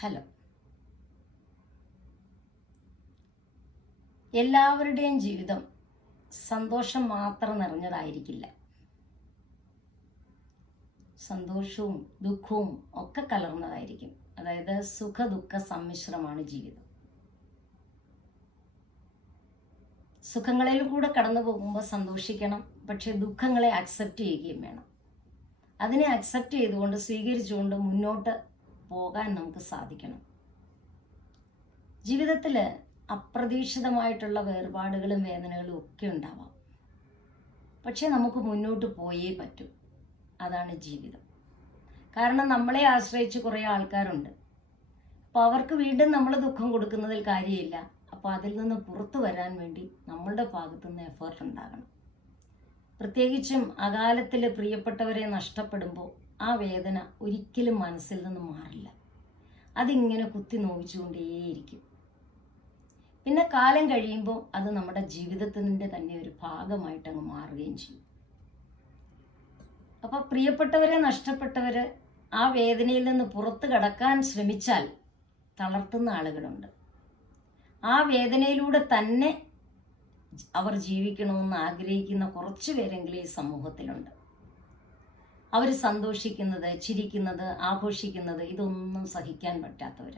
Hello. എല്ലാവരുടെയും ജീവിതം സന്തോഷം മാത്രം നിറഞ്ഞതായിരിക്കില്ല. സന്തോഷവും ദുഃഖവും ഒക്കെ കലർന്നതായിരിക്കും. അതായത് സുഖ ദുഃഖ സമ്മിശ്രമാണ് ജീവിതം. സുഖങ്ങളിൽ കൂടെ കടന്നു പോകുമ്പോൾ സന്തോഷിക്കണം പക്ഷെ ദുഃഖങ്ങളെ അക്സെപ്റ്റ് ചെയ്യുകയും വേണം. അതിനെ അക്സെപ്റ്റ് ചെയ്തുകൊണ്ട് സ്വീകരിച്ചുകൊണ്ട് മുന്നോട്ട് പോകാൻ നമുക്ക് സാധിക്കണം. ജീവിതത്തിൽ അപ്രതീക്ഷിതമായിട്ടുള്ള വേർപാടുകളും വേദനകളും ഒക്കെ ഉണ്ടാവാം. പക്ഷെ നമുക്ക് മുന്നോട്ട് പോയേ പറ്റൂ. അതാണ് ജീവിതം. കാരണം നമ്മളെ ആശ്രയിച്ച് കുറേ ആൾക്കാരുണ്ട്. അപ്പോൾ അവർക്ക് വീണ്ടും നമ്മൾ ദുഃഖം കൊടുക്കുന്നതിൽ കാര്യമില്ല. അപ്പോൾ അതിൽ നിന്ന് പുറത്തു വരാൻ വേണ്ടി നമ്മളുടെ ഭാഗത്തുനിന്ന് എഫേർട്ട് ഉണ്ടാകണം. പ്രത്യേകിച്ചും അകാലത്തിൽ പ്രിയപ്പെട്ടവരെ നഷ്ടപ്പെടുമ്പോൾ ആ വേദന ഒരിക്കലും മനസ്സിൽ നിന്ന് മാറില്ല. അതിങ്ങനെ കുത്തി നോവിച്ചുകൊണ്ടേയിരിക്കും. പിന്നെ കാലം കഴിയുമ്പോൾ അത് നമ്മുടെ ജീവിതത്തിന്റെ തന്നെ ഒരു ഭാഗമായിട്ട് അങ്ങ് മാറുകയും ചെയ്യും. അപ്പോൾ പ്രിയപ്പെട്ടവരെ നഷ്ടപ്പെട്ടവര് ആ വേദനയിൽ നിന്ന് പുറത്തു കടക്കാൻ ശ്രമിച്ചാൽ തളർത്തുന്ന ആളുകളുണ്ട്. ആ വേദനയിലൂടെ തന്നെ അവർ ജീവിക്കണമെന്ന് ആഗ്രഹിക്കുന്ന കുറച്ച് പേരെങ്കിലും ഈ സമൂഹത്തിലുണ്ട്. അവർ സന്തോഷിക്കുന്നത് ചിരിക്കുന്നത് ആഘോഷിക്കുന്നത് ഇതൊന്നും സഹിക്കാൻ പറ്റാത്തവർ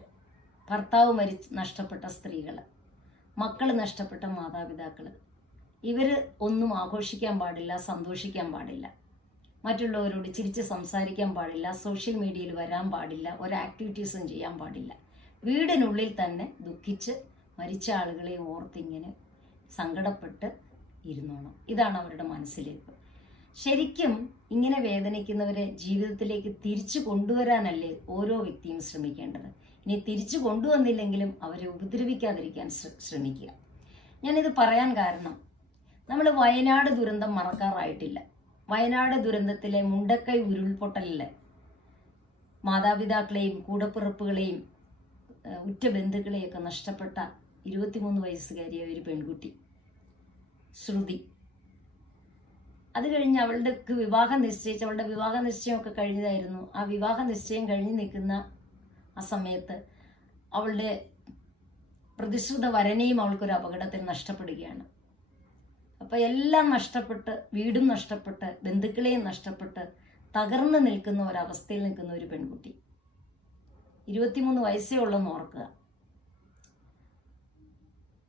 ഭർത്താവ് മരിച്ച് നഷ്ടപ്പെട്ട സ്ത്രീകൾ മക്കൾ നഷ്ടപ്പെട്ട മാതാപിതാക്കൾ ഇവർ ഒന്നും ആഘോഷിക്കാൻ പാടില്ല സന്തോഷിക്കാൻ പാടില്ല. മറ്റുള്ളവരോട് ചിരിച്ച് സംസാരിക്കാൻ പാടില്ല സോഷ്യൽ മീഡിയയിൽ വരാൻ പാടില്ല ഒരു ആക്ടിവിറ്റീസും ചെയ്യാൻ പാടില്ല. വീടിനുള്ളിൽ തന്നെ ദുഃഖിച്ച് മരിച്ച ആളുകളെ ഓർത്തിങ്ങനെ സങ്കടപ്പെട്ട് ഇരുന്നോണം. ഇതാണ് അവരുടെ മനസ്സിലേക്ക് ശരിക്കും ഇങ്ങനെ വേദനിക്കുന്നവരെ ജീവിതത്തിലേക്ക് തിരിച്ചു കൊണ്ടുവരാനല്ലേ ഓരോ വ്യക്തിയും ശ്രമിക്കേണ്ടത്? ഇനി തിരിച്ചു കൊണ്ടുവന്നില്ലെങ്കിലും അവരെ ഉപദ്രവിക്കാതിരിക്കാൻ ശ്ര- ശ്രമിക്കുക. ഞാനിത് പറയാൻ കാരണം നമ്മൾ വയനാട് ദുരന്തം മറക്കാറായിട്ടില്ല. വയനാട് ദുരന്തത്തിലെ മുണ്ടക്കൈ ഉരുൾപൊട്ടലിൽ മാതാപിതാക്കളെയും കൂടപ്പിറപ്പുകളെയും ഉറ്റ ബന്ധുക്കളെയൊക്കെ നഷ്ടപ്പെട്ട ഇരുപത്തിമൂന്ന് വയസ്സുകാരിയായ ഒരു പെൺകുട്ടി ശ്രുതി. അത് കഴിഞ്ഞ് അവളുടെ വിവാഹം നിശ്ചയിച്ച് അവളുടെ വിവാഹ നിശ്ചയമൊക്കെ കഴിഞ്ഞതായിരുന്നു. ആ വിവാഹ നിശ്ചയം കഴിഞ്ഞ് നിൽക്കുന്ന ആ സമയത്ത് അവളുടെ പ്രതിശ്രുത വരനെയും അവൾക്കൊരു അപകടത്തിൽ നഷ്ടപ്പെടുകയാണ്. അപ്പൊ എല്ലാം നഷ്ടപ്പെട്ട് വീടും നഷ്ടപ്പെട്ട് ബന്ധുക്കളെയും നഷ്ടപ്പെട്ട് തകർന്നു നിൽക്കുന്ന ഒരവസ്ഥയിൽ നിൽക്കുന്ന ഒരു പെൺകുട്ടി. ഇരുപത്തിമൂന്ന് വയസ്സേ ഉള്ളെന്ന് ഓർക്കുക.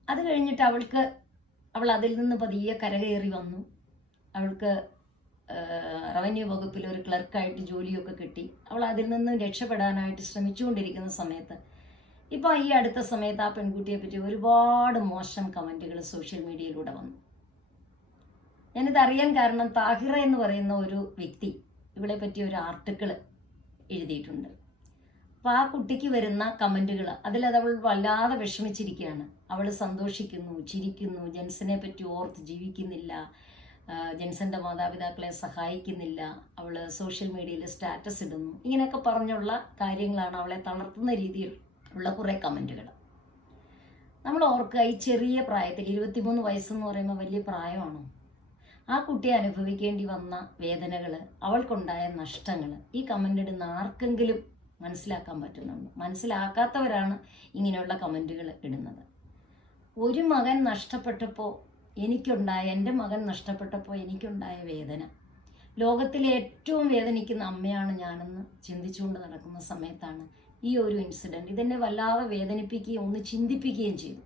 അത് കഴിഞ്ഞിട്ട് അവൾക്ക് അവൾ അതിൽ നിന്ന് പതിയെ കരകയറി വന്നു. അവൾക്ക് റവന്യൂ വകുപ്പിൽ ഒരു ക്ലർക്കായിട്ട് ജോലിയൊക്കെ കിട്ടി. അവൾ അതിൽ നിന്നും രക്ഷപ്പെടാനായിട്ട് ശ്രമിച്ചുകൊണ്ടിരിക്കുന്ന സമയത്ത് ഇപ്പോൾ ഈ അടുത്ത സമയത്ത് ആ പെൺകുട്ടിയെ പറ്റി ഒരുപാട് മോശം കമന്റുകൾ സോഷ്യൽ മീഡിയയിലൂടെ വന്നു. ഞാനിത് അറിയാൻ കാരണം താഹിറ എന്ന് പറയുന്ന ഒരു വ്യക്തി ഇവളെ പറ്റി ഒരു ആർട്ടിക്കിൾ എഴുതിയിട്ടുണ്ട്. അപ്പോൾ ആ കുട്ടിക്ക് വരുന്ന കമന്റുകൾ അതിലത് അവൾ വല്ലാതെ വിഷമിച്ചിരിക്കുകയാണ്. അവൾ സന്തോഷിക്കുന്നു ചിരിക്കുന്നു ജെൻസിനെ പറ്റി ഓർത്ത് ജീവിക്കുന്നില്ല ജെൻസന്റെ മാതാപിതാക്കളെ സഹായിക്കുന്നില്ല അവൾ സോഷ്യൽ മീഡിയയിൽ സ്റ്റാറ്റസ് ഇടുന്നു. ഇങ്ങനെയൊക്കെ പറഞ്ഞുള്ള കാര്യങ്ങളാണ് അവളെ തളർത്തുന്ന രീതിയിൽ ഉള്ള കുറേ കമന്റുകൾ നമ്മൾ ഓർക്കുക ഈ ചെറിയ പ്രായത്തിൽ ഇരുപത്തിമൂന്ന് വയസ്സെന്ന് പറയുമ്പോൾ വലിയ പ്രായമാണോ? ആ കുട്ടിയെ അനുഭവിക്കേണ്ടി വന്ന വേദനകൾ അവൾക്കുണ്ടായ നഷ്ടങ്ങൾ ഈ കമന്റ് ഇടുന്ന ആർക്കെങ്കിലും മനസ്സിലാക്കാൻ പറ്റുന്നുണ്ട്? മനസ്സിലാക്കാത്തവരാണ് ഇങ്ങനെയുള്ള കമന്റുകൾ ഇടുന്നത്. ഒരു മകൻ നഷ്ടപ്പെട്ടപ്പോൾ എനിക്കുണ്ടായ എന്റെ മകൻ നഷ്ടപ്പെട്ടപ്പോൾ എനിക്കുണ്ടായ വേദന. ലോകത്തിലെ ഏറ്റവും വേദനിക്കുന്ന അമ്മയാണ് ഞാനെന്ന് ചിന്തിച്ചുകൊണ്ട് നടക്കുന്ന സമയത്താണ് ഈ ഒരു ഇൻസിഡന്റ് ഇതെന്നെ വല്ലാതെ വേദനിപ്പിക്കുകയും ഒന്ന് ചിന്തിപ്പിക്കുകയും ചെയ്തു.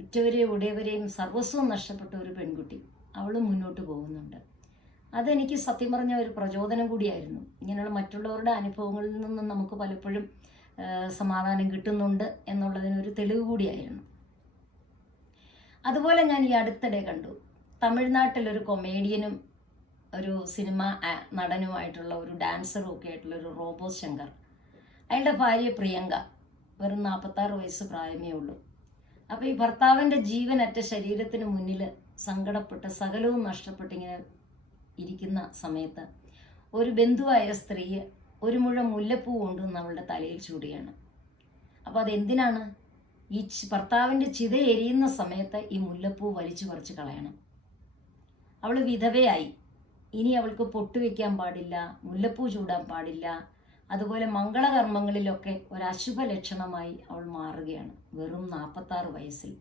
ഉറ്റവരെയും ഉടയവരെയും സർവസ്വം നഷ്ടപ്പെട്ട ഒരു പെൺകുട്ടി അവൾ മുന്നോട്ട് പോകുന്നുണ്ട്. അതെനിക്ക് സത്യം പറഞ്ഞ ഒരു പ്രചോദനം കൂടിയായിരുന്നു. ഇങ്ങനെയുള്ള മറ്റുള്ളവരുടെ അനുഭവങ്ങളിൽ നിന്നും നമുക്ക് പലപ്പോഴും സമാധാനം കിട്ടുന്നുണ്ട് എന്നുള്ളതിനൊരു തെളിവ് കൂടിയായിരുന്നു. അതുപോലെ ഞാൻ ഈ അടുത്തിടെ കണ്ടു. തമിഴ്നാട്ടിലൊരു കൊമേഡിയനും ഒരു സിനിമ നടനുമായിട്ടുള്ള ഒരു ഡാൻസറും ഒക്കെ ആയിട്ടുള്ള ഒരു റോബോ ശങ്കർ. അയാളുടെ ഭാര്യ പ്രിയങ്ക. വെറും നാൽപ്പത്താറ് വയസ്സ് പ്രായമേ ഉള്ളൂ. അപ്പോൾ ഈ ഭർത്താവിന്റെ ജീവനറ്റ ശരീരത്തിന് മുന്നിൽ സങ്കടപ്പെട്ട് സകലവും നഷ്ടപ്പെട്ടിങ്ങനെ ഇരിക്കുന്ന സമയത്ത് ഒരു ബന്ധുവായ സ്ത്രീ ഒരു മുഴം മുല്ലപ്പൂ കൊണ്ടുവന്ന് അവളുടെ തലയിൽ ചൂടിയാണ് അപ്പോൾ അതെന്തിനാണ്? ഈ ഭർത്താവിന്റെ ചിത എരിയുന്ന സമയത്ത് ഈ മുല്ലപ്പൂ വലിച്ചു പറിച്ച് കളയണം. അവൾ വിധവയായി. ഇനി അവൾക്ക് പൊട്ട് വെക്കാൻ പാടില്ല മുല്ലപ്പൂ ചൂടാൻ പാടില്ല. അതുപോലെ മംഗളകർമ്മങ്ങളിലൊക്കെ ഒരശുഭ ലക്ഷണമായി അവൾ മാറുകയാണ് വെറും നാൽപ്പത്താറ് വയസ്സിൽ.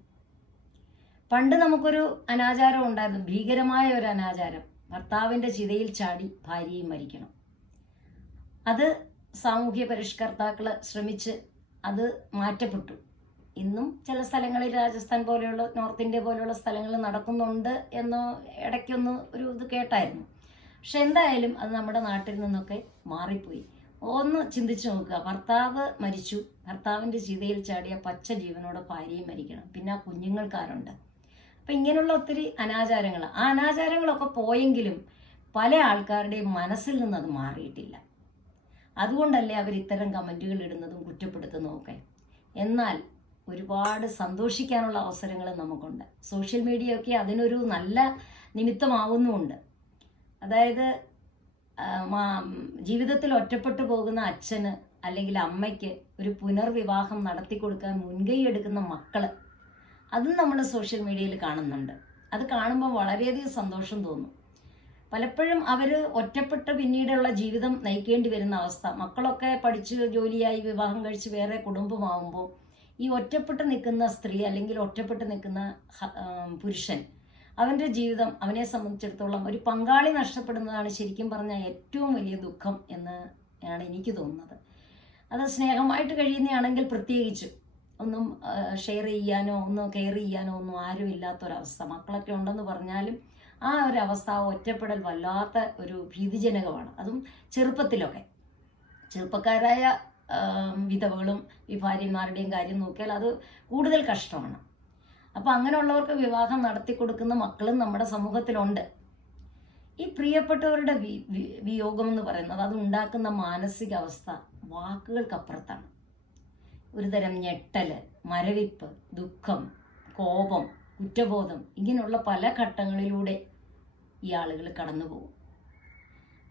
പണ്ട് നമുക്കൊരു അനാചാരം ഉണ്ടായിരുന്നു ഭീകരമായ ഒരു അനാചാരം. ഭർത്താവിന്റെ ചിതയിൽ ചാടി ഭാര്യയും മരിക്കണം. അത് സാമൂഹ്യ പരിഷ്കർത്താക്കൾ ശ്രമിച്ച് അത് മാറ്റപ്പെട്ടു. ഇന്നും ചില സ്ഥലങ്ങളിൽ രാജസ്ഥാൻ പോലെയുള്ള നോർത്ത് ഇന്ത്യ പോലെയുള്ള സ്ഥലങ്ങളിൽ നടക്കുന്നുണ്ട് എന്ന് ഇടയ്ക്കൊന്ന് ഒരു ഇത് കേട്ടായിരുന്നു. പക്ഷെ എന്തായാലും അത് നമ്മുടെ നാട്ടിൽ നിന്നൊക്കെ മാറിപ്പോയി. ഒന്ന് ചിന്തിച്ചു നോക്കുക. ഭർത്താവ് മരിച്ചു. ഭർത്താവിന്റെ ചിതയിൽ ചാടിയ പച്ച ജീവനോട് ഭാര്യയും മരിക്കണം. പിന്നെ ആ കുഞ്ഞുങ്ങൾക്കാരുണ്ട്. അപ്പൊ ഇങ്ങനെയുള്ള ഒത്തിരി അനാചാരങ്ങൾ. ആ അനാചാരങ്ങളൊക്കെ പോയെങ്കിലും പല ആൾക്കാരുടെയും മനസ്സിൽ നിന്ന് അത് മാറിയിട്ടില്ല. അതുകൊണ്ടല്ലേ അവർ ഇത്തരം കമന്റുകൾ ഇടുന്നതും കുറ്റപ്പെടുത്തുന്നതും ഒക്കെ. എന്നാൽ ഒരുപാട് സന്തോഷിക്കാനുള്ള അവസരങ്ങൾ നമുക്കുണ്ട്. സോഷ്യൽ മീഡിയ ഒക്കെ അതിനൊരു നല്ല നിമിത്തമാവുന്നുമുണ്ട്. അതായത് ജീവിതത്തിൽ ഒറ്റപ്പെട്ടു പോകുന്ന അച്ഛന് അല്ലെങ്കിൽ അമ്മയ്ക്ക് ഒരു പുനർവിവാഹം നടത്തി കൊടുക്കാൻ മുൻകൈ എടുക്കുന്ന മക്കൾ അതും നമ്മൾ സോഷ്യൽ മീഡിയയിൽ കാണുന്നുണ്ട്. അത് കാണുമ്പോൾ വളരെയധികം സന്തോഷം തോന്നും. പലപ്പോഴും അവർ ഒറ്റപ്പെട്ട് പിന്നീടുള്ള ജീവിതം നയിക്കേണ്ടി വരുന്ന അവസ്ഥ. മക്കളൊക്കെ പഠിച്ച് ജോലിയായി വിവാഹം കഴിച്ച് വേറെ കുടുംബമാവുമ്പോൾ ഈ ഒറ്റപ്പെട്ട് നിൽക്കുന്ന സ്ത്രീ അല്ലെങ്കിൽ ഒറ്റപ്പെട്ട് നിൽക്കുന്ന പുരുഷൻ അവന്റെ ജീവിതം അവനെ സംബന്ധിച്ചിടത്തോളം ഒരു പങ്കാളി നഷ്ടപ്പെടുന്നതാണ് ശരിക്കും പറഞ്ഞാൽ ഏറ്റവും വലിയ ദുഃഖം എന്ന് ആണ് എനിക്ക് തോന്നുന്നത്. അത് സ്നേഹമായിട്ട് കഴിയുന്നതാണെങ്കിൽ പ്രത്യേകിച്ച് ഒന്നും ഷെയർ ചെയ്യാനോ ഒന്നും കെയർ ചെയ്യാനോ ഒന്നും ആരും ഇല്ലാത്തൊരവസ്ഥ. മക്കളൊക്കെ ഉണ്ടെന്ന് പറഞ്ഞാലും ആ ഒരു അവസ്ഥ ഒറ്റപ്പെടൽ വല്ലാത്ത ഒരു ഭീതിജനകമാണ്. അതും ചെറുപ്പത്തിലൊക്കെ. ചെറുപ്പക്കാരായ വിധവകളും വിഭാര്യന്മാരുടെയും ഭാര്യന്മാരുടെയും കാര്യം നോക്കിയാൽ അത് കൂടുതൽ കഷ്ടമാണ്. അപ്പൊ അങ്ങനെയുള്ളവർക്ക് വിവാഹം നടത്തി കൊടുക്കുന്ന മക്കളും നമ്മുടെ സമൂഹത്തിലുണ്ട്. ഈ പ്രിയപ്പെട്ടവരുടെ വിയോഗം എന്ന് പറയുന്നത് അത് ഉണ്ടാക്കുന്ന മാനസികാവസ്ഥ വാക്കുകൾക്കപ്പുറത്താണ്. ഒരുതരം ഞെട്ടൽ മരവിപ്പ് ദുഃഖം കോപം കുറ്റബോധം ഇങ്ങനെയുള്ള പല ഘട്ടങ്ങളിലൂടെ ഈ ആളുകൾ കടന്നു പോകും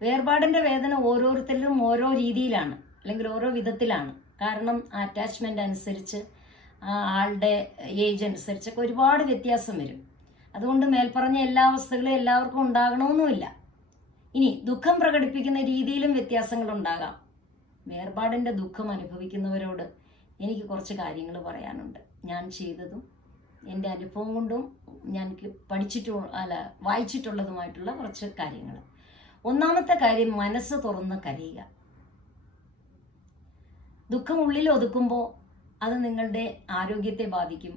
വേർപാടിന്റെ വേദന ഓരോരുത്തരിലും ഓരോ രീതിയിലാണ്. അല്ലെങ്കിൽ ഓരോ വിധത്തിലാണ്. കാരണം അറ്റാച്ച്മെന്റ് അനുസരിച്ച് ആ ആളുടെ ഏജ് അനുസരിച്ചൊക്കെ ഒരുപാട് വ്യത്യാസം വരും. അതുകൊണ്ട് മേൽപ്പറഞ്ഞ എല്ലാ അവസ്ഥകളും എല്ലാവർക്കും ഉണ്ടാകണമെന്നുമില്ല. ഇനി ദുഃഖം പ്രകടിപ്പിക്കുന്ന രീതിയിലും വ്യത്യാസങ്ങൾ ഉണ്ടാകാം. വേർപാടിന്റെ ദുഃഖം അനുഭവിക്കുന്നവരോട് എനിക്ക് കുറച്ച് കാര്യങ്ങൾ പറയാനുണ്ട്. ഞാൻ ചെയ്തതും എന്റെ അനുഭവം കൊണ്ടും ഞാൻ പഠിച്ചിട്ടു അല്ല വായിച്ചിട്ടുള്ളതുമായിട്ടുള്ള കുറച്ച് കാര്യങ്ങൾ. ഒന്നാമത്തെ കാര്യം മനസ്സ് തുറന്ന് കരയുക. ദുഃഖം ഉള്ളിൽ ഒതുക്കുമ്പോൾ അത് നിങ്ങളുടെ ആരോഗ്യത്തെ ബാധിക്കും.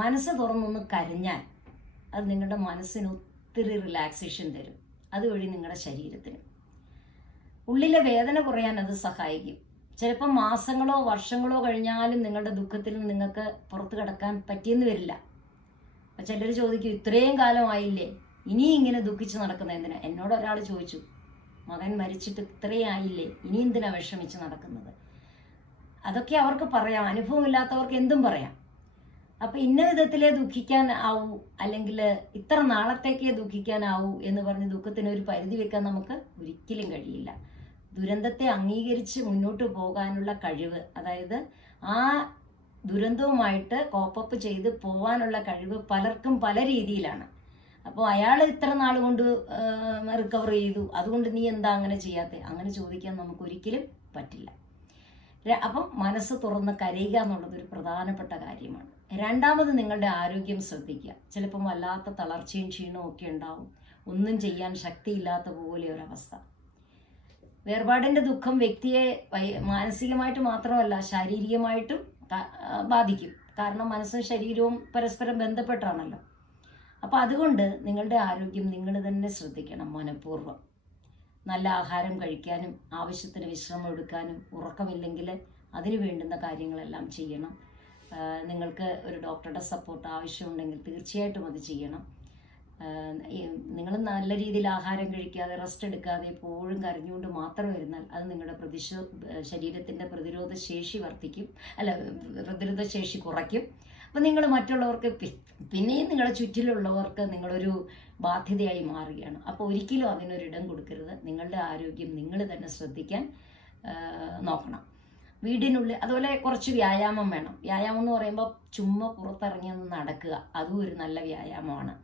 മനസ്സ് തുറന്നൊന്ന് കരഞ്ഞാൽ അത് നിങ്ങളുടെ മനസ്സിന് ഒത്തിരി റിലാക്സേഷൻ തരും. അതുവഴി നിങ്ങളുടെ ശരീരത്തിന്. ഉള്ളിലെ വേദന കുറയാൻ അത് സഹായിക്കും. ചിലപ്പോൾ മാസങ്ങളോ വർഷങ്ങളോ കഴിഞ്ഞാലും നിങ്ങളുടെ ദുഃഖത്തിൽ നിങ്ങൾക്ക് പുറത്തു കിടക്കാൻ പറ്റിയെന്ന് വരില്ല. ചിലർ ചോദിക്കും ഇത്രയും കാലമായില്ലേ? ഇനി ഇങ്ങനെ ദുഃഖിച്ച് നടക്കുന്ന എന്തിനാ എന്നോട് ഒരാൾ ചോദിച്ചു മകൻ മരിച്ചിട്ട് ഇത്രയും ആയില്ലേ ഇനി എന്തിനാ വിഷമിച്ച് നടക്കുന്നത്? അതൊക്കെ അവർക്ക് പറയാം. അനുഭവമില്ലാത്തവർക്ക് എന്തും പറയാം. അപ്പൊ ഇന്ന വിധത്തിലേ ദുഃഖിക്കാൻ ആവൂ അല്ലെങ്കിൽ ഇത്ര നാളത്തേക്കേ ദുഃഖിക്കാനാവൂ എന്ന് പറഞ്ഞ് ദുഃഖത്തിന് ഒരു പരിധി വെക്കാൻ നമുക്ക് ഒരിക്കലും കഴിയില്ല. ദുരന്തത്തെ അംഗീകരിച്ച് മുന്നോട്ട് പോകാനുള്ള കഴിവ് അതായത് ആ ദുരന്തവുമായിട്ട് കോപ്പപ്പ് ചെയ്ത് പോവാനുള്ള കഴിവ് പലർക്കും പല രീതിയിലാണ്. അപ്പോൾ അയാൾ ഇത്ര നാൾ കൊണ്ട് റിക്കവർ ചെയ്തു. അതുകൊണ്ട് നീ എന്താ അങ്ങനെ ചെയ്യാത്തെ? അങ്ങനെ ചോദിക്കാൻ നമുക്ക് ഒരിക്കലും പറ്റില്ല. അപ്പം മനസ്സ് തുറന്ന് കരയുക എന്നുള്ളത് ഒരു പ്രധാനപ്പെട്ട കാര്യമാണ്. രണ്ടാമത് നിങ്ങളുടെ ആരോഗ്യം ശ്രദ്ധിക്കുക. ചിലപ്പം വല്ലാത്ത തളർച്ചയും ക്ഷീണവും ഒക്കെ ഉണ്ടാവും. ഒന്നും ചെയ്യാൻ ശക്തിയില്ലാത്ത പോലെ ഒരവസ്ഥ വേർപാടിന്റെ ദുഃഖം വ്യക്തിയെ മാനസികമായിട്ട് മാത്രമല്ല ശാരീരികമായിട്ടും ബാധിക്കും. കാരണം മനസ്സും ശരീരവും പരസ്പരം ബന്ധപ്പെട്ടാണല്ലോ. അപ്പോൾ അതുകൊണ്ട് നിങ്ങളുടെ ആരോഗ്യം നിങ്ങൾ തന്നെ ശ്രദ്ധിക്കണം മനഃപൂർവം. നല്ല ആഹാരം കഴിക്കാനും ആവശ്യത്തിന് വിശ്രമം എടുക്കാനും ഉറക്കമില്ലെങ്കിൽ അതിന് വേണ്ടുന്ന കാര്യങ്ങളെല്ലാം ചെയ്യണം. നിങ്ങൾക്ക് ഒരു ഡോക്ടറുടെ സപ്പോർട്ട് ആവശ്യമുണ്ടെങ്കിൽ തീർച്ചയായിട്ടും അത് ചെയ്യണം. നിങ്ങൾ നല്ല രീതിയിൽ ആഹാരം കഴിക്കാതെ റെസ്റ്റ് എടുക്കാതെ എപ്പോഴും കരഞ്ഞുകൊണ്ട് മാത്രം ഇരുന്നാൽ അത് നിങ്ങളുടെ പ്രതിശോ ശരീരത്തിന്റെ പ്രതിരോധ ശേഷി വർദ്ധിക്കും. അല്ല പ്രതിരോധ ശേഷി കുറയ്ക്കും. അപ്പം നിങ്ങൾ മറ്റുള്ളവർക്ക് പിന്നെയും നിങ്ങളുടെ ചുറ്റിലുള്ളവർക്ക് നിങ്ങളൊരു ബാധ്യതയായി മാറുകയാണ്. അപ്പോൾ ഒരിക്കലും അതിനൊരിടം കൊടുക്കരുത്. നിങ്ങളുടെ ആരോഗ്യം നിങ്ങൾ തന്നെ ശ്രദ്ധിക്കാൻ നോക്കണം. വീടിനുള്ളിൽ അതുപോലെ കുറച്ച് വ്യായാമം വേണം. വ്യായാമം എന്ന് പറയുമ്പോൾ ചുമ്മാ പുറത്തിറങ്ങി ഒന്ന് നടക്കുക അതും ഒരു നല്ല വ്യായാമമാണ്.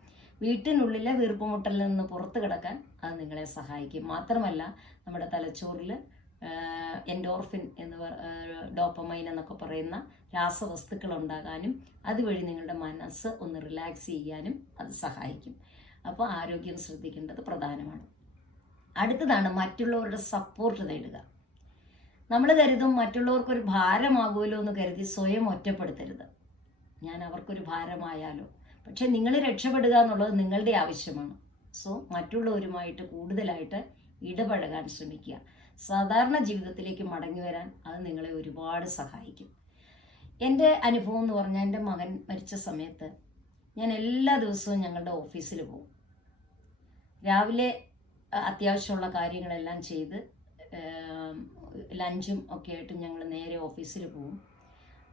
വീട്ടിനുള്ളിലെ വീർപ്പുമുട്ടലിൽ നിന്ന് പുറത്ത് കിടക്കാൻ അത് നിങ്ങളെ സഹായിക്കും. മാത്രമല്ല നമ്മുടെ തലച്ചോറിൽ എൻഡോർഫിൻ എന്ന് ഡോപ്പമൈൻ എന്നൊക്കെ പറയുന്ന രാസവസ്തുക്കൾ ഉണ്ടാകാനും അതുവഴി നിങ്ങളുടെ മനസ്സ് ഒന്ന് റിലാക്സ് ചെയ്യാനും അത് സഹായിക്കും. അപ്പോൾ ആരോഗ്യം ശ്രദ്ധിക്കേണ്ടത് പ്രധാനമാണ്. അടുത്തതാണ് മറ്റുള്ളവരുടെ സപ്പോർട്ട് നേടുക നമ്മൾ കരുതും മറ്റുള്ളവർക്കൊരു ഭാരമാകുമല്ലോ എന്ന് കരുതി സ്വയം ഒറ്റപ്പെടുത്തരുത്. ഞാൻ അവർക്കൊരു ഭാരമായാലോ? പക്ഷെ നിങ്ങൾ രക്ഷപ്പെടുക എന്നുള്ളത് നിങ്ങളുടെ ആവശ്യമാണ്. സോ മറ്റുള്ളവരുമായിട്ട് കൂടുതലായിട്ട് ഇടപഴകാൻ ശ്രമിക്കുക. സാധാരണ ജീവിതത്തിലേക്ക് മടങ്ങി വരാൻ അത് നിങ്ങളെ ഒരുപാട് സഹായിക്കും. എന്റെ അനുഭവം എന്ന് പറഞ്ഞാൽ എന്റെ മകൻ മരിച്ച സമയത്ത് ഞാൻ എല്ലാ ദിവസവും ഞങ്ങളുടെ ഓഫീസിൽ പോകും. രാവിലെ അത്യാവശ്യമുള്ള കാര്യങ്ങളെല്ലാം ചെയ്ത് ലഞ്ചും ഒക്കെ ആയിട്ട് ഞങ്ങൾ നേരെ ഓഫീസിൽ പോകും.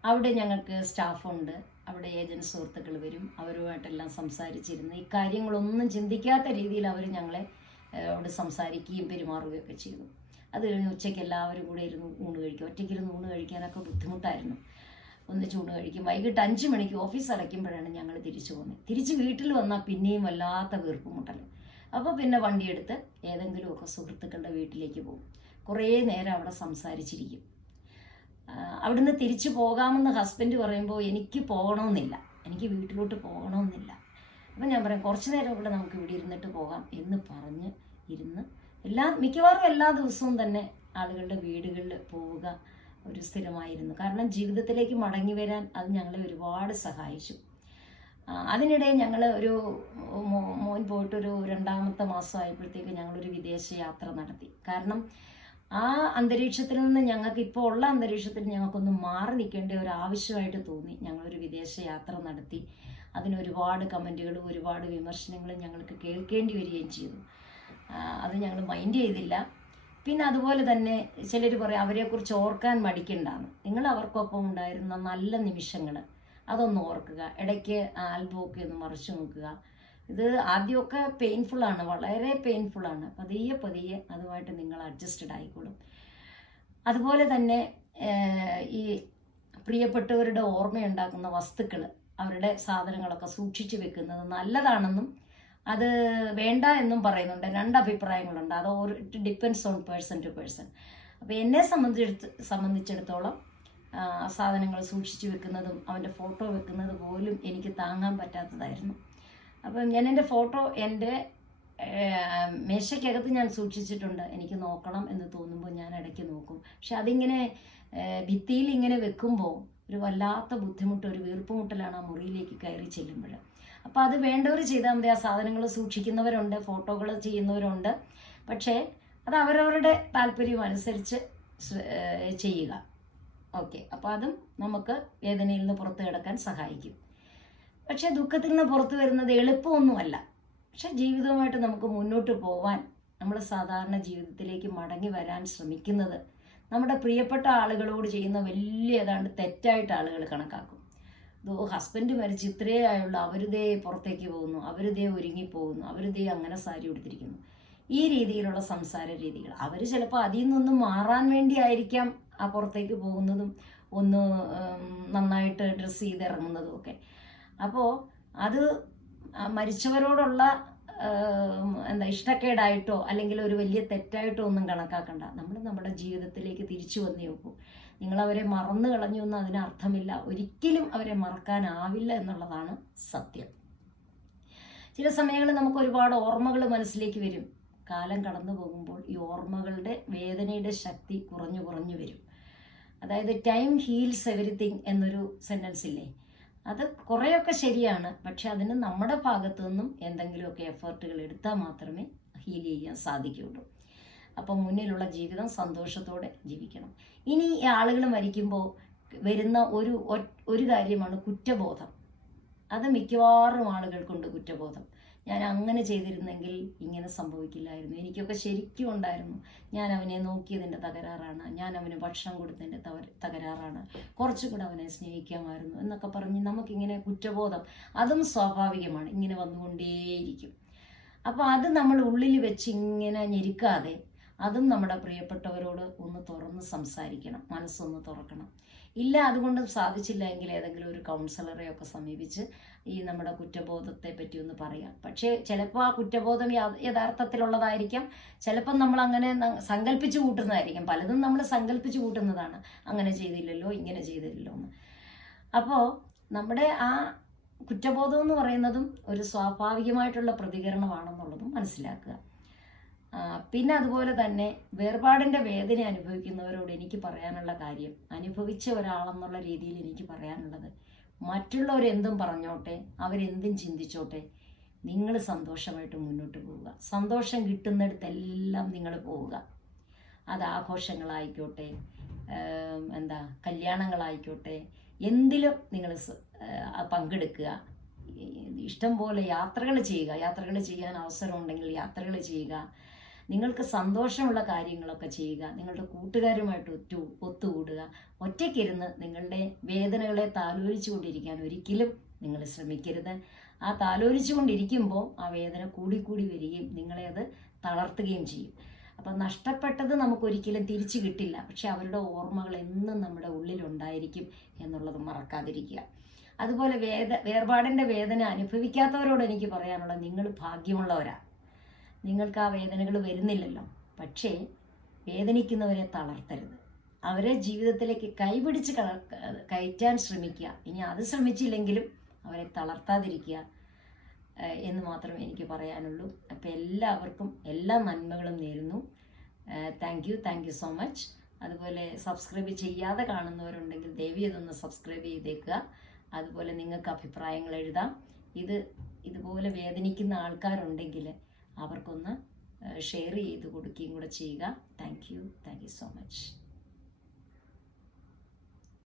അവിടെ ഞങ്ങൾക്ക് സ്റ്റാഫുണ്ട്. അവിടെ ഏജൻസ് സുഹൃത്തുക്കൾ വരും. അവരുമായിട്ടെല്ലാം സംസാരിച്ചിരുന്ന് ഈ കാര്യങ്ങളൊന്നും ചിന്തിക്കാത്ത രീതിയിൽ അവർ ഞങ്ങളെ അവിടെ സംസാരിക്കുകയും പെരുമാറുകയൊക്കെ ചെയ്തു. അത് കഴിഞ്ഞ് ഉച്ചയ്ക്ക് എല്ലാവരും കൂടെ ഇരുന്ന് ഊണ് കഴിക്കും. ഒറ്റയ്ക്കിരുന്ന് ഊണ് കഴിക്കാനൊക്കെ ബുദ്ധിമുട്ടായിരുന്നു. ഒന്നിച്ച് ഊണ് കഴിക്കും. വൈകിട്ട് അഞ്ച് മണിക്ക് ഓഫീസ് അടയ്ക്കുമ്പോഴാണ് ഞങ്ങൾ തിരിച്ചു പോകുന്നത്. തിരിച്ച് വീട്ടിൽ വന്നാൽ പിന്നെയും വല്ലാത്ത വീർപ്പുമുട്ടൽ അപ്പോൾ പിന്നെ വണ്ടിയെടുത്ത് ഏതെങ്കിലുമൊക്കെ സുഹൃത്തുക്കളുടെ വീട്ടിലേക്ക് പോകും. കുറേ നേരം അവിടെ സംസാരിച്ചിരിക്കും. അവിടുന്ന് തിരിച്ചു പോകാമെന്ന് ഹസ്ബൻഡ് പറയുമ്പോൾ എനിക്ക് പോകണമെന്നില്ല. എനിക്ക് വീട്ടിലോട്ട് പോകണമെന്നില്ല. അപ്പം ഞാൻ പറയാം കുറച്ച് നേരം കൂടെ നമുക്ക് ഇവിടെ ഇരുന്നിട്ട് പോകാം എന്ന് പറഞ്ഞ് ഇരുന്ന് എല്ലാ മിക്കവാറും എല്ലാ ദിവസവും തന്നെ ആളുകളുടെ വീടുകളിൽ പോവുക ഒരു സ്ഥിരമായിരുന്നു. കാരണം ജീവിതത്തിലേക്ക് മടങ്ങി വരാൻ അത് ഞങ്ങളെ ഒരുപാട് സഹായിച്ചു. അതിനിടെ ഞങ്ങൾ ഒരു മോൻ പോയിട്ടൊരു രണ്ടാമത്തെ മാസം ആയപ്പോഴത്തേക്ക് ഞങ്ങളൊരു വിദേശ യാത്ര നടത്തി. കാരണം ആ അന്തരീക്ഷത്തിൽ നിന്ന് ഞങ്ങൾക്ക് ഇപ്പോൾ ഉള്ള അന്തരീക്ഷത്തിൽ ഞങ്ങൾക്കൊന്ന് മാറി നിൽക്കേണ്ട ഒരു ആവശ്യമായിട്ട് തോന്നി. ഞങ്ങളൊരു വിദേശ യാത്ര നടത്തി. അതിന് ഒരുപാട് കമന്റുകളും ഒരുപാട് വിമർശനങ്ങളും ഞങ്ങൾക്ക് കേൾക്കേണ്ടി വരികയും ചെയ്തു. അത് ഞങ്ങൾ മൈൻഡ് ചെയ്തില്ല. പിന്നെ അതുപോലെ തന്നെ ചിലർ പറയും അവരെക്കുറിച്ച് ഓർക്കാൻ മടിക്കണ്ടാണ് നിങ്ങൾ അവർക്കൊപ്പം ഉണ്ടായിരുന്ന നല്ല നിമിഷങ്ങൾ അതൊന്ന് ഓർക്കുക. ഇടയ്ക്ക് ആൽബമൊക്കെ ഒന്ന് മറിച്ചു നോക്കുക. ഇത് ആദ്യമൊക്കെ പെയിൻഫുള്ളാണ് വളരെ പെയിൻഫുള്ളാണ് പതിയെ പതിയെ അതുമായിട്ട് നിങ്ങൾ അഡ്ജസ്റ്റഡ് ആയിക്കോളും. അതുപോലെ തന്നെ ഈ പ്രിയപ്പെട്ടവരുടെ ഓർമ്മയുണ്ടാക്കുന്ന വസ്തുക്കൾ അവരുടെ സാധനങ്ങളൊക്കെ സൂക്ഷിച്ചു വെക്കുന്നത് നല്ലതാണെന്നും അത് വേണ്ട എന്നും പറയുന്നുണ്ട്. രണ്ട് അഭിപ്രായങ്ങളുണ്ട്. അത് ഒരു depends on person to person അപ്പോൾ എന്നെ സംബന്ധിച്ചെടുത്ത് സംബന്ധിച്ചിടത്തോളം സാധനങ്ങൾ സൂക്ഷിച്ചു വെക്കുന്നതും അവന്റെ ഫോട്ടോ വെക്കുന്നത് പോലും എനിക്ക് താങ്ങാൻ പറ്റാത്തതായിരുന്നു. അപ്പം ഞാൻ എന്റെ ഫോട്ടോ എന്റെ മേശയ്ക്കകത്ത് ഞാൻ സൂക്ഷിച്ചിട്ടുണ്ട്. എനിക്ക് നോക്കണം എന്ന് തോന്നുമ്പോൾ ഞാൻ ഇടയ്ക്ക് നോക്കും. പക്ഷെ അതിങ്ങനെ ഭിത്തിയിൽ ഇങ്ങനെ വെക്കുമ്പോൾ ഒരു വല്ലാത്ത ബുദ്ധിമുട്ട് ഒരു വീർപ്പുമുട്ടലാണ് ആ മുറിയിലേക്ക് കയറി ചെല്ലുമ്പോൾ. അപ്പോൾ അത് വേണ്ടവർ ചെയ്താൽ മതി. ആ സാധനങ്ങൾ സൂക്ഷിക്കുന്നവരുണ്ട് ഫോട്ടോകൾ ചെയ്യുന്നവരുണ്ട്. പക്ഷേ അത് അവരവരുടെ താല്പര്യം അനുസരിച്ച് ചെയ്യുക. ഓക്കെ. അപ്പോൾ അതും നമുക്ക് വേദനയിൽ നിന്ന് പുറത്തു കിടക്കാൻ സഹായിക്കും. പക്ഷേ ദുഃഖത്തിൽ നിന്ന് പുറത്തു വരുന്നത് എളുപ്പമൊന്നുമല്ല. പക്ഷെ ജീവിതവുമായിട്ട് നമുക്ക് മുന്നോട്ട് പോവാൻ നമ്മൾ സാധാരണ ജീവിതത്തിലേക്ക് മടങ്ങി വരാൻ ശ്രമിക്കുന്നത് നമ്മുടെ പ്രിയപ്പെട്ട ആളുകളോട് ചെയ്യുന്ന വലിയ ഏതാണ്ട് തെറ്റായിട്ട് ആളുകൾ കണക്കാക്കും. ഹസ്ബൻഡ് മരിച്ച് ഇത്രയേ ആയുള്ള. അവരുതേ പുറത്തേക്ക് പോകുന്നു. അവരുതേ ഒരുങ്ങി പോകുന്നു. അവരുതേ അങ്ങനെ സാരി ഉടുത്തിരിക്കുന്നു. ഈ രീതിയിലുള്ള സംസാര രീതികൾ. അവർ ചിലപ്പോൾ അതിൽ നിന്നൊന്നും മാറാൻ വേണ്ടിയായിരിക്കാം ആ പുറത്തേക്ക് പോകുന്നതും ഒന്ന് നന്നായിട്ട് ഡ്രസ്സ് ചെയ്ത് ഇറങ്ങുന്നതും ഒക്കെ. അപ്പോൾ അത് മരിച്ചവരോടുള്ള എന്താ ഇഷ്ടക്കേടായിട്ടോ അല്ലെങ്കിൽ ഒരു വലിയ തെറ്റായിട്ടോ ഒന്നും കണക്കാക്കണ്ട. നമ്മൾ നമ്മുടെ ജീവിതത്തിലേക്ക് തിരിച്ചു വന്നേ നോക്കൂ നിങ്ങൾ അവരെ മറന്നു കളഞ്ഞു എന്ന് അതിന് അർത്ഥമില്ല ഒരിക്കലും അവരെ മറക്കാനാവില്ല എന്നുള്ളതാണ് സത്യം. ചില സമയങ്ങളിൽ നമുക്ക് ഒരുപാട് ഓർമ്മകൾ മനസ്സിലേക്ക് വരും. കാലം കടന്നു പോകുമ്പോൾ ഈ ഓർമ്മകളുടെ വേദനയുടെ ശക്തി കുറഞ്ഞു കുറഞ്ഞു വരും. അതായത് ടൈം ഹീൽസ് എവറിത്തിങ് എന്നൊരു സെന്റൻസ് ഇല്ലേ? അത് കുറേയൊക്കെ ശരിയാണ്. പക്ഷെ അതിന് നമ്മുടെ ഭാഗത്തു നിന്നും എന്തെങ്കിലുമൊക്കെ എഫേർട്ടുകൾ എടുത്താൽ മാത്രമേ ഹീൽ ചെയ്യാൻ സാധിക്കുകയുള്ളൂ. അപ്പം മുന്നിലുള്ള ജീവിതം സന്തോഷത്തോടെ ജീവിക്കണം. ഇനി ഈ ആളുകൾ മരിക്കുമ്പോൾ വരുന്ന ഒരു ഒരു കാര്യമാണ് കുറ്റബോധം. അത് മിക്കവാറും ആളുകൾക്കുണ്ട് കുറ്റബോധം. ഞാൻ അങ്ങനെ ചെയ്തിരുന്നെങ്കിൽ ഇങ്ങനെ സംഭവിക്കില്ലായിരുന്നു. എനിക്കൊക്കെ ശരിക്കും ഉണ്ടായിരുന്നു. ഞാൻ അവനെ നോക്കിയതിന്റെ തകരാറാണ്. ഞാൻ അവന് ഭക്ഷണം കൊടുത്തതിന്റെ തകരാറാണ്. കുറച്ചുകൂടെ അവനെ സ്നേഹിക്കാമായിരുന്നു എന്നൊക്കെ പറഞ്ഞ് നമുക്കിങ്ങനെ കുറ്റബോധം അതും സ്വാഭാവികമാണ്. ഇങ്ങനെ വന്നുകൊണ്ടേയിരിക്കും. അപ്പോൾ അത് നമ്മൾ ഉള്ളിൽ വെച്ച് ഇങ്ങനെ ഞെരുക്കാതെ അതും നമ്മുടെ പ്രിയപ്പെട്ടവരോട് ഒന്ന് തുറന്ന് സംസാരിക്കണം മനസ്സൊന്ന് തുറക്കണം. ഇല്ല അതുകൊണ്ട് സാധിച്ചില്ല എങ്കിൽ ഏതെങ്കിലും ഒരു കൗൺസിലറെ ഒക്കെ സമീപിച്ച് ഈ നമ്മുടെ കുറ്റബോധത്തെ പറ്റി ഒന്ന് പറയാം. പക്ഷേ ചിലപ്പോൾ ആ കുറ്റബോധം യഥാർത്ഥത്തിലുള്ളതായിരിക്കാം. ചിലപ്പം നമ്മൾ അങ്ങനെ സങ്കല്പിച്ചു കൂട്ടുന്നതായിരിക്കും. പലതും നമ്മൾ സങ്കല്പിച്ച് കൂട്ടുന്നതാണ്. അങ്ങനെ ചെയ്തില്ലല്ലോ ഇങ്ങനെ ചെയ്തില്ലല്ലോ എന്ന്. അപ്പോൾ നമ്മുടെ ആ കുറ്റബോധം എന്ന് പറയുന്നതും ഒരു സ്വാഭാവികമായിട്ടുള്ള പ്രതികരണമാണെന്നുള്ളതും മനസ്സിലാക്കുക. പിന്നെ അതുപോലെ തന്നെ വേർപാടിന്റെ വേദന അനുഭവിക്കുന്നവരോട് എനിക്ക് പറയാനുള്ള കാര്യം അനുഭവിച്ച ഒരാളെന്നുള്ള രീതിയിൽ എനിക്ക് പറയാനുള്ളത് മറ്റുള്ളവരെന്തും പറഞ്ഞോട്ടെ അവരെന്തും ചിന്തിച്ചോട്ടെ നിങ്ങൾ സന്തോഷമായിട്ട് മുന്നോട്ട് പോവുക. സന്തോഷം കിട്ടുന്നിടത്തെല്ലാം നിങ്ങൾ പോവുക. അത് ആഘോഷങ്ങളായിക്കോട്ടെ എന്താ കല്യാണങ്ങളായിക്കോട്ടെ എന്തിലും നിങ്ങൾ പങ്കെടുക്കുക. ഇഷ്ടം പോലെ യാത്രകൾ ചെയ്യുക. യാത്രകൾ ചെയ്യാൻ അവസരം ഉണ്ടെങ്കിൽ യാത്രകൾ ചെയ്യുക. നിങ്ങൾക്ക് സന്തോഷമുള്ള കാര്യങ്ങളൊക്കെ ചെയ്യുക നിങ്ങളുടെ കൂട്ടുകാരുമായിട്ട് ഒറ്റ ഒത്തുകൂടുക ഒറ്റയ്ക്കിരുന്ന് നിങ്ങളുടെ വേദനകളെ താലോലിച്ചു കൊണ്ടിരിക്കാൻ ഒരിക്കലും നിങ്ങൾ ശ്രമിക്കരുത്. ആ താലോലിച്ചു കൊണ്ടിരിക്കുമ്പോൾ ആ വേദന കൂടിക്കൂടി വരികയും നിങ്ങളെ അത് തളർത്തുകയും ചെയ്യും. അപ്പം നഷ്ടപ്പെട്ടത് നമുക്കൊരിക്കലും തിരിച്ചു കിട്ടില്ല. പക്ഷെ അവരുടെ ഓർമ്മകൾ എന്നും നമ്മുടെ ഉള്ളിലുണ്ടായിരിക്കും എന്നുള്ളത് മറക്കാതിരിക്കുക. അതുപോലെ വേദ വേർപാടിന്റെ വേദന അനുഭവിക്കാത്തവരോട് എനിക്ക് പറയാനുള്ളത് നിങ്ങൾ ഭാഗ്യമുള്ളവരാ. നിങ്ങൾക്ക് ആ വേദനകൾ വരുന്നില്ലല്ലോ. പക്ഷേ വേദനിക്കുന്നവരെ തളർത്തരുത്. അവരെ ജീവിതത്തിലേക്ക് കൈപിടിച്ച് കള- കയറ്റാൻ ശ്രമിക്കുക. ഇനി അത് ശ്രമിച്ചില്ലെങ്കിലും അവരെ തളർത്താതിരിക്കുക എന്ന് മാത്രം എനിക്ക് പറയാനുള്ളൂ. അപ്പോൾ എല്ലാവർക്കും എല്ലാ നന്മകളും നേരുന്നു. Thank you thank you so much അതുപോലെ സബ്സ്ക്രൈബ് ചെയ്യാതെ കാണുന്നവരുണ്ടെങ്കിൽ ദേവി ഇതൊന്ന് സബ്സ്ക്രൈബ് ചെയ്തേക്കുക. അതുപോലെ നിങ്ങൾക്ക് അഭിപ്രായങ്ങൾ എഴുതാം. ഇത് ഇതുപോലെ വേദനിക്കുന്ന ആൾക്കാരുണ്ടെങ്കിൽ അവർക്കൊന്ന് ഷെയർ ചെയ്ത് കൊടുക്കുകയും കൂടെ ചെയ്യുക. Thank you thank you so much